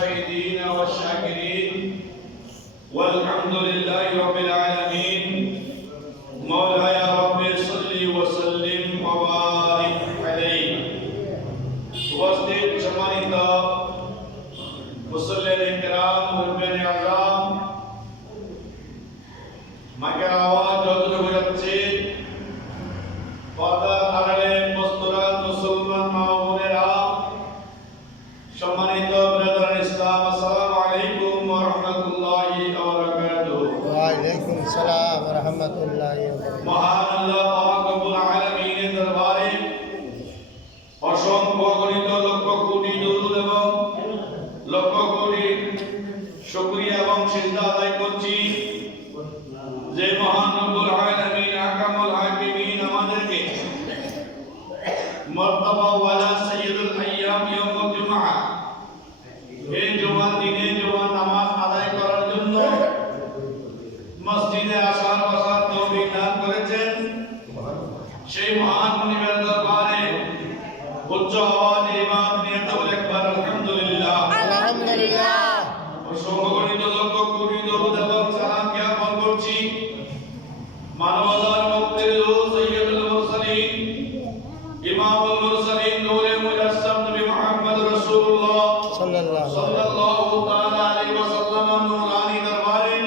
الشاهدين والشاكرين والحمد لله رب العالمين مولاي رب صل وسلم وبارك عليه উপস্থিত সম্মানিত মুসল্লিয়ান কিরাম মুরব্বিয়ান আযম মাইকের আওয়াজ যতটুকু যাচ্ছে পর্দার আড়ালে মুসলিম মুসলমান মা ও বোনেরা সম্মানিত ব্রাদার ইসলাম আসসালামু আলাইকুম ওয়া রাহমাতুল্লাহি ওয়া বারাকাতুহু। ওয়া আলাইকুম আসসালাম ওয়া রাহমাতুল্লাহি ওয়া বারাকাতুহু। মহান আল্লাহ পাক রব্বুল আলামিনের দরবারে অসংখ্য অগণিত লক্ষ কোটি দরুদ এবং লক্ষ কোটি শুকরিয়া এবং সিজদা আদায় করছি যে মহান রব্বুল আলামিন আকামুল হাকিমিন আমাদেরকে মর্তবা ওয়ালা সাইয়্যিদুল আইয়াম ইয়াউমুল জুমআহ এই জুমার দিনে জুমার নামাজ আদায় করার জন্য মসজিদে আসার বসার তৌফিক দান করেছেন। সেই মহান মুনিবের দরবারে উচ্চ আওয়াজে ইবাদত নিয়ে তাওলে একবার আলহামদুলিল্লাহ আলহামদুলিল্লাহ। অসংখ্য লক্ষ কোটি দরুদ এবং সালাম জ্ঞাপন করছি মানবতার মুক্তির সাইয়্যিদুল মুরসালিন ইমামুল মুরসালিন নূরে মুজাসসাম নবী মুহাম্মদ রাসূলুল্লাহ সাল্লাল্লাহু তাআলা আলাইহি ওয়াসাল্লাম নূরানি দরবারে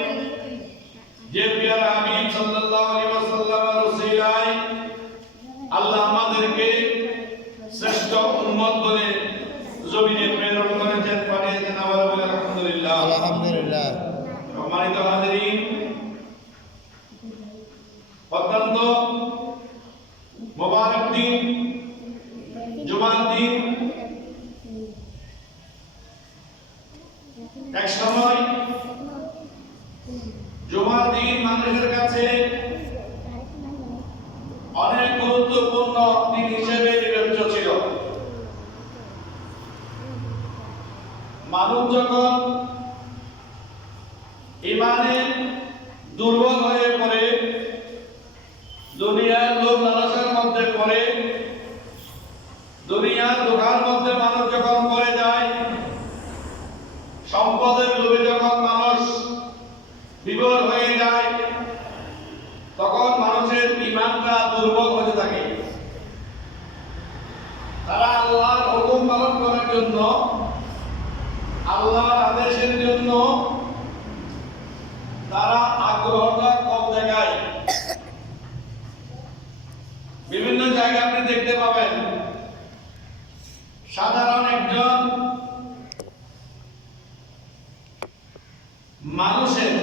যে প্রিয় হাবিব সাল্লাল্লাহু আলাইহি ওয়াসাল্লামের ওসিলায় আল্লাহ আমাদেরকে শ্রেষ্ঠ উম্মত বলে জমিনে প্রেরণ করেছেন পাঠিয়েছেন আমরা বলি আলহামদুলিল্লাহ আলহামদুলিল্লাহ। সম্মানিত হাজিরিন অত্যন্ত মোবারক দিন জুমার দিন এক সময় জুমার দিন মানুষের কাছে অনেক গুরুত্বপূর্ণ দিন হিসেবে বিবেচিত ছিল। মানুষ যখন ইমানে দুর্বল হয়ে পড়ে দুনিয়ার লোভ লালসার মধ্যে পড়ে দুনিয়ার দোকার মধ্যে মানুষ যখন পড়ে যায় সম্পদের লোভে যখন মানুষ বিভোর হয়ে যায় তখন মানুষের ঈমানটা দুর্বল হতে থাকে। তারা আল্লাহর হুকুম পালন করার জন্য আল্লাহর আদেশের জন্য তারা আগ্রহটা কম দেখায়। বিভিন্ন জায়গায় আপনি দেখতে পাবেন সাধারণ একজন মানুষের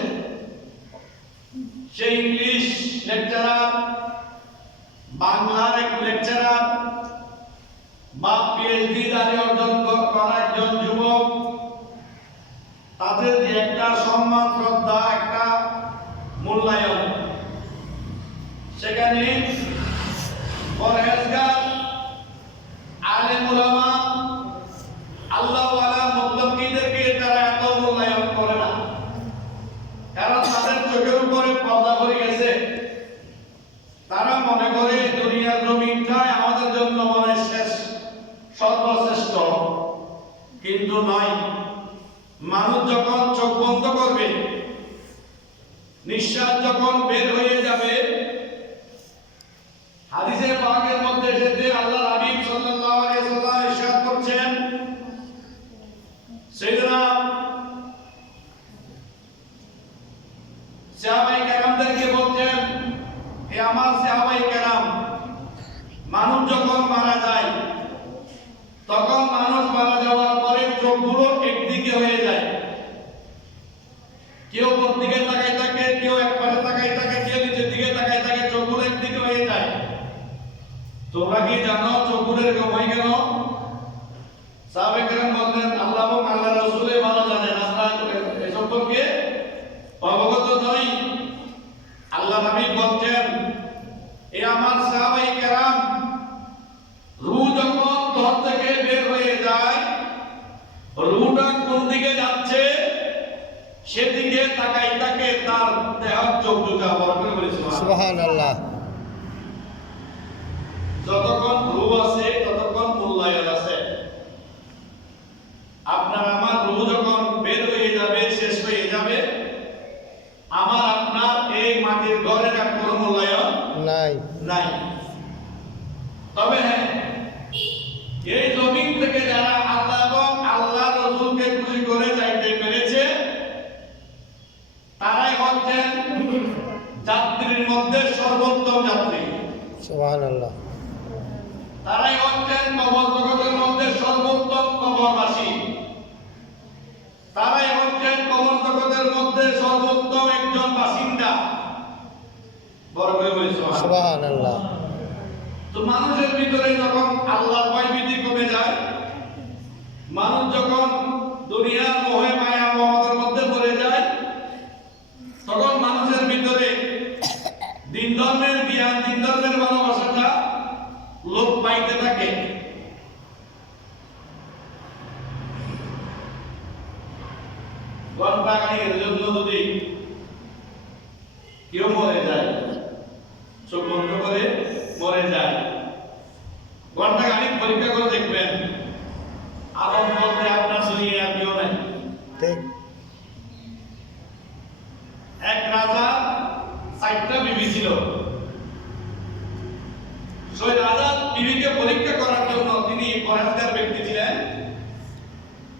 সে ইংলিশ লেকচারার বাংলার এক লেকচারার বা পিএইচডি দাবি অর্জন করা একজন যুবক তাদের যে একটা সম্মান শ্রদ্ধা একটা মূল্যায়ন সেখানে পরহেজগার আলেম উলামা আল্লাহওয়ালা মুত্তাকিদেরকে তারা এত মূল্যায়ন করে না, কারণ তাদের চোখের উপরে পর্দা পড়ে গেছে। তারা মনে করে দুনিয়ার জমিনটাই আমাদের জন্য মনে শেষ সর্বশ্রেষ্ঠ, কিন্তু নয়। মানুষ যখন চোখ বন্ধ করবে নিঃশ্বাস যখন বের হয়ে যাবে হাদিসে পাকের মধ্যে এসেছে আল্লাহর হাবিব সাল্লাল্লাহু আলাইহি ওয়াসাল্লাম ইরশাদ করছেন সাইয়েদনা সাহাবায়ে কেরামদেরকে বলছেন হে আমার সাহাবায়ে কেরাম মানুষ যখন মারা যায় তখন মানুষ মারা যাওয়ার পরে চোখগুলো একদিকে হয়ে যায়, কেউ উপর দিকে তাকায় থাকে, কেউ এক পাশে তাকায় থাকে, কেউ নিচের দিকে তাকায় থাকে, চোখগুলো একদিকে হয়ে যায়। তোমরা কি জানো চোখগুলো এরকম হয় কেন? সাহাবায়ে কেরাম বললেন আল্লাহ এবং আল্লাহর রাসূলই ভালো জানেন, আমরা এই সম্পর্কে অবগত নই। আল্লাহ নবী বলছেন এ আমার সাহাবায়ে কেরাম রূহ যখন দেহ থেকে বের হয়ে যায় রূহটা কোন দিকে যাচ্ছে সেদিকে তাকাই থাকে তার দেহ চোখ দুটো বড় করে বলে সুবহানাল্লাহ। যতক্ষণ রূহ আছে ততক্ষণ মূল্যায়ন আছে। আপনার আমার রূহ যখন নাই। নাই। তবে হ্যাঁ, এই জমিন থেকে যারা আল্লাহ এবং আল্লাহ রাসূলকে খুশি করে যাইতে পেরেছে, তারাই হচ্ছেন যাত্রীর মধ্যে সর্বোত্তম যাত্রী। সুবহানাল্লাহ। তারাই হচ্ছেন কবর জগতের মধ্যে সর্বোত্তম কবরবাসী। তারাই হচ্ছেন কবর জগতের মধ্যে সর্বোত্তম একজন বাসিন্দা। বড় করে বলি সুবহানাল্লাহ। তো মানুষের ভিতরে যখন আল্লাহর ভয়ভীতি কমে যায়, মানুষ যখন দুনিয়ার মোহে মায়া মমতার মধ্যে পড়ে যায়, তখন মানুষের ভিতরে দিন ধর্মের জ্ঞান, দিন ধর্মের ভালোবাসাটা লোপ পাইতে থাকে। ঘন্টা খানিকের জন্য যদি কেউ মরে যায়, চোখ বন্ধ করে মরে যায়, ঘন্টা খানিক পরীক্ষা করে দেখবেন, আরাম বলতে আপনার দুনিয়া আর কেউ নাই। ঠিক। এক রাজা 4টা বিবি ছিল। সেই রাজা বিবিকে পরীক্ষা করার জন্য, তিনি পরেশগার ব্যক্তি ছিলেন,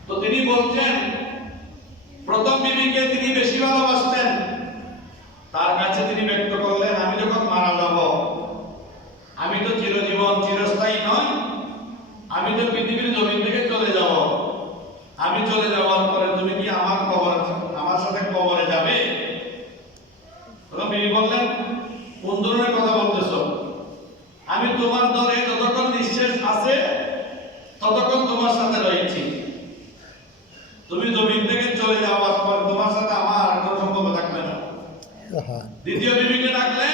তো তিনি বলছেন প্রথম বিবিকে তিনি বেশি ভালোবাসতেন। তার কাছে তিনি ব্যক্ত করলেন, আমি যখন মারা যাব, আমি তো চিরজীবন চিরস্থায়ী নয়, আমি তো পৃথিবীর জমিন থেকে চলে যাব। আমি চলে যাওয়ার পরে তুমি কি আমার সাথে কবরে যাবে? তখন বিবি বললেন, কোন ধরনের কথা বলতেছো? আমি তোমার দরে যতক্ষণ নিঃশ্বাস আছে ততক্ষণ তোমার সাথে রয়েছি। তুমি জমিন থেকে চলে যাওয়ার পর তোমার সাথে আমার আর কোনো সম্পর্ক থাকবে না। দ্বিতীয় বিবিকে ডাকলেন,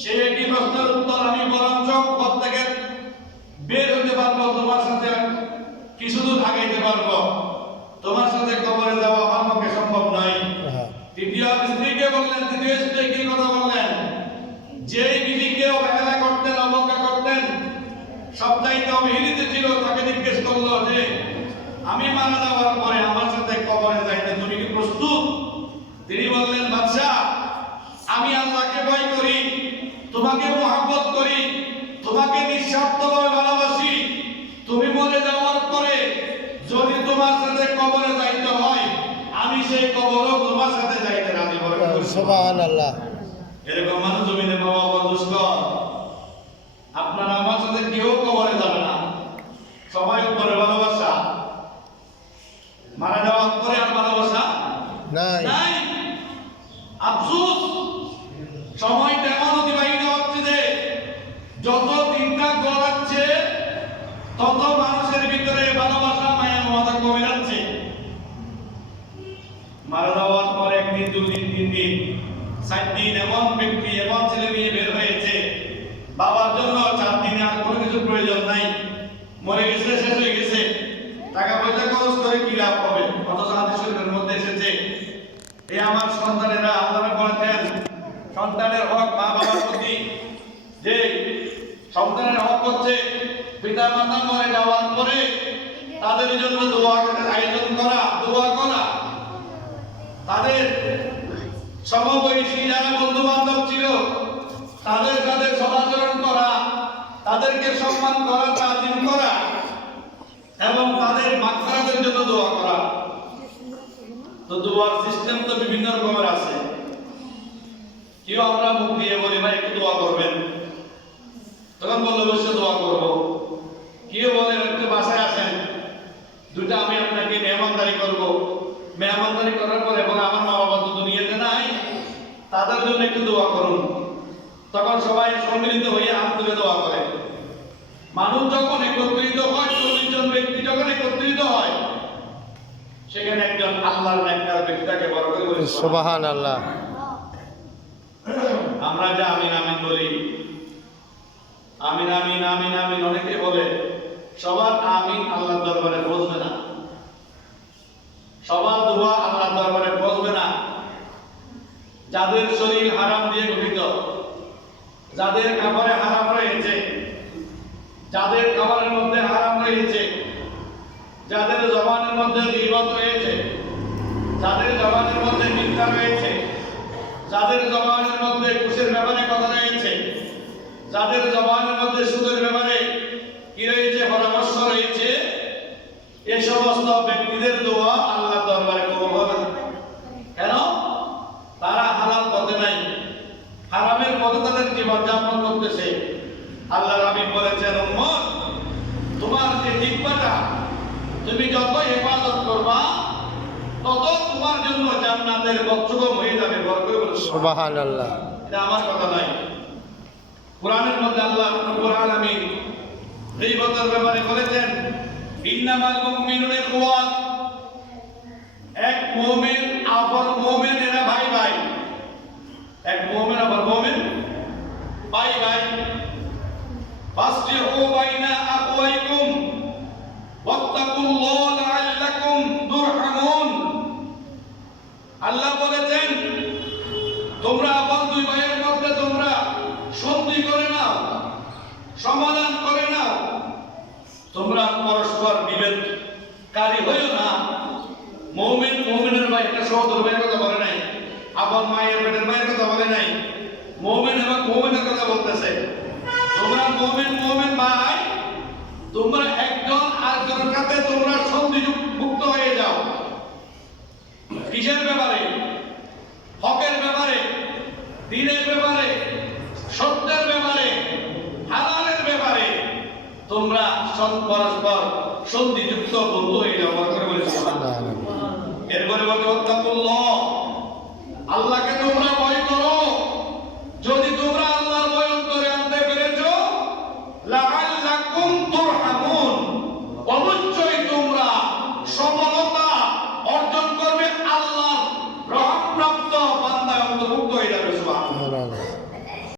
সে একই প্রশ্নের উত্তর, আমি বরঞ্চ পথ থেকে বের হতে পারবো, তোমার সাথে কিছু দূর আগাইতে পারবো, তোমার সাথে কবরে যাওয়া আমার পক্ষে সম্ভব নয়। তৃতীয় স্ত্রীকে বললেন, তৃতীয় স্ত্রী কি কথা বললেন, যেই বিবিকে অবহেলা করতেন, অবজ্ঞা করতেন, সবচাইতে অবহেলিত ছিল, তাকে জিজ্ঞেস করলো যে আমি মারা যাওয়ার পরে আমার সাথে কবরে যাইতে তুমি কি প্রস্তুত? তিনি বললেন, বাদশা, আমি আল্লাহকে ভয় করি, তোমাকে মহব্বত করি, তোমাকে নিঃস্বার্থভাবে ভালোবাসি। তুমি মরে যাওয়ার পরে যদি তোমার সাথে কবরে যাইতে হয়, আমি সেই কবরও তোমার সাথে যাইতে রাজি। সুবহানাল্লাহ। এরকম মানুষ জমিনে পাওয়া বড় দুষ্কর। আপনার আমার সাথে কেউ কবরে যাবে না, সবাই উপরে ভালোবাসা। মারা যাওয়ার পরে আর ভালোবাসা নাই। নাই। আফসোস, সময়টা এমন অতিবাহিত হচ্ছে যে যত দিনটা গড়াচ্ছে তত মানুষের ভিতরে ভালোবাসা, মায়া মমতা কমে যাচ্ছে। মারা যাওয়ার পর একদিন, 2 দিন, 3 দিন, 4 দিন এমন ব্যক্তি, এমন ছেলে মেয়ে বের হয়েছে, বাবার জন্য 4 দিনে আর কোনো কিছু প্রয়োজন নাই, মরে গেছে, শেষ হয়ে গেছে, টাকা পয়সা খরচ করে কি লাভ হবে? অথচ হাদিস শরীফের মধ্যে এসেছে, এই আমার সন্তানেরা, আপনারা বলেছেন সন্তানের হক মা বাবার প্রতি, যে সন্তানের হক হচ্ছে পিতা মাতা মরে যাওয়ার পরে তাদের জন্য দোয়া আয়োজন করা, দোয়া করা, তাদের সমবয়সী যারা বন্ধু বান্ধব ছিল তাদের সাথে সদাচরণ করা, তাদেরকে সম্মান করা, তাজিম করা এবং তাদের মাগফিরাতের জন্য দোয়া করা। তো দোয়ার সিস্টেম তো বিভিন্ন রকমের আছে। কেউ আমরা মুখ দিয়ে বলি, ভাই একটু দোয়া করবেন, তখন বললো বসে দোয়া করবো। কেউ বলে একটু বাসায় আসেন, দুটা আমি আপনাকে মেহমানদারি করব, মেহমানদারি করার পরে বলে আমার মা বাবা তো দুনিয়াতে নাই, তাদের জন্য একটু দোয়া করুন। তখন সবাই সম্মিলিত হয়ে হাত তুলে দোয়া করে। মানুষ যখন একত্রিত হয়, 40 জন ব্যক্তি যখন একত্রিত হয়, সেখানে একজন আল্লাহর নেককার ব্যক্তিকে বড় করে বলি সুবহানাল্লাহ। আমরা যে আমিন আমিন বলি, আমিন আমিন আমিন আমিন, অনেকে বলে সবার আমিন আল্লাহর দরবারে পৌঁছবে না, সবার দোয়া আল্লাহর দরবারে পৌঁছবে না। যাদের শরীর হারাম দিয়ে গঠিত, যাদের খাবারে হারাম রয়েছে, যাদের খাবারের মধ্যে হারাম রয়েছে, যাদের জবানের মধ্যে গীবত রয়েছে, যাদের জবানের মধ্যে মিথ্যা রয়েছে, যাদের জবানের মধ্যে ঘুষের ব্যাপারে কথা রয়েছে, যাদের জবানের মধ্যে সুদের ব্যাপারে কি রয়েছে, পরামর্শ রয়েছে, এই সমস্ত ব্যক্তিদের দোয়া আল্লাহ দরবারে কবুল হবে না। কেন? তারা হালাল পথে নাই, হারামের পথে তাদের জীবন যাপন করতেছে। আল্লাহ হাবিব বলেছেন, উম্মত, তোমার যে জিহ্বাটা, তুমি যত ইবাদত করবা তত তোমার জন্য জান্নাতের পথসুগম হয়ে যাবে। বরকত বলে সুবহানাল্লাহ। এটা আমার কথা নয়, কোরআনের মধ্যে আল্লাহ রাব্বুল আলামিন গীবতের ব্যাপারে বলেছেন, ইন্নামাল মুমিনুনা ইখওয়াত, এক মুমিন অপর মুমিনের ভাই ভাই, এক মুমিন অপর মুমিন ভাই ভাই। ফাসলিহু বাইনা আখওয়াইকুম ওয়াত্তাকুল্লাহ লাআল্লাকুম তুরহামুন। আল্লাহ বলেছেন, তোমরা আপন দুই ভাইয়ের মধ্যে তোমরা সন্ধি করে নাও, সমাধান করে নাও, তোমরা পরস্পর বিভেদকারী হইও না। মুমিন মুমিনের ভাই, একটা সহোদর ভাইয়ের কথা বলে নাই, আপন মায়ের পেটের ভাইয়ের কথা বলে নাই, মুমিন এবং মুমিনের কথা বলতেছে। তোমরা মুমিন মুমিন ভাই, তোমরা একজন আরেকজনের সাথে তোমরা সন্ধি মুক্ত হয়ে যাও। কিসের ব্যাপারে? হকের ব্যাপারে, দ্বীনের ব্যাপারে, সত্যের ব্যাপারে, হালালের ব্যাপারে তোমরা পরস্পর সন্ধিযুক্ত বন্ধু হয়ে যাও। এরপরে বলতে ওয়াত্তাকুল্লাহ, আল্লাহকে তোমরা ভয় করো। যদি তোমরা আল্লাহর ভয় অন্তরে আনতে পেরেছো, লাআল্লাকুম তুরহামুন,